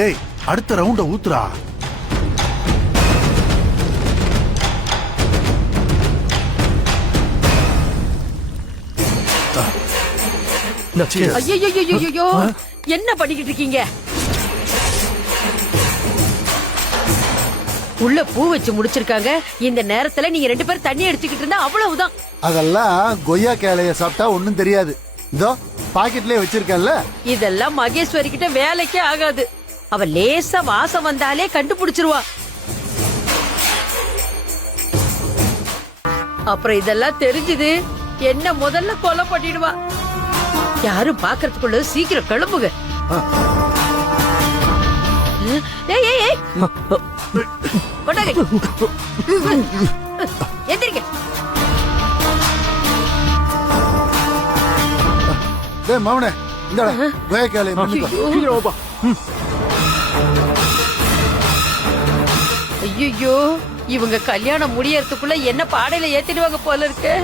டேய் அடுத்த ரவுண்ட ஊத்துறா. ஐயோ என்ன பண்ணிக்கிட்டு இருக்கீங்க? உள்ள பூ வச்சு முடிச்சிருக்காங்க. இந்த நேரத்துல நீங்க 2 பேரும் தண்ணி அடிச்சுக்கிட்டு இருந்தா அவ்வளவுதான். அதெல்லாம் கொய்யா கேளைய சாப்பிட்டா ஒண்ணும் தெரியாது. இதோ பாக்கெட்லயே வச்சிருக்கேன்ல. இதெல்லாம் மகேஸ்வரி கிட்ட வேலைக்கே ஆகாது. அவ லேசா வாசம் வந்தாலே கண்டுபிடிச்சிருவா. அப்புறம் இதெல்லாம் தெரிஞ்சது என்ன முதல்ல கொலை பண்ணிடுவா. யாரும் பாக்குறதுக்குள்ள சீக்கிரம் கிளம்புங்க. ஏய் ஏய் ஏய் கொண்டாங்க. எந்திரிங்க. டேய் மவனே இந்தடா கொய்யா கேளைய மண்ணுக்கு. ஐயோ இவங்க கல்யாணம் முடியறதுக்குள்ள என்ன பாடையில ஏத்திடுவாங்க போல இருக்கு.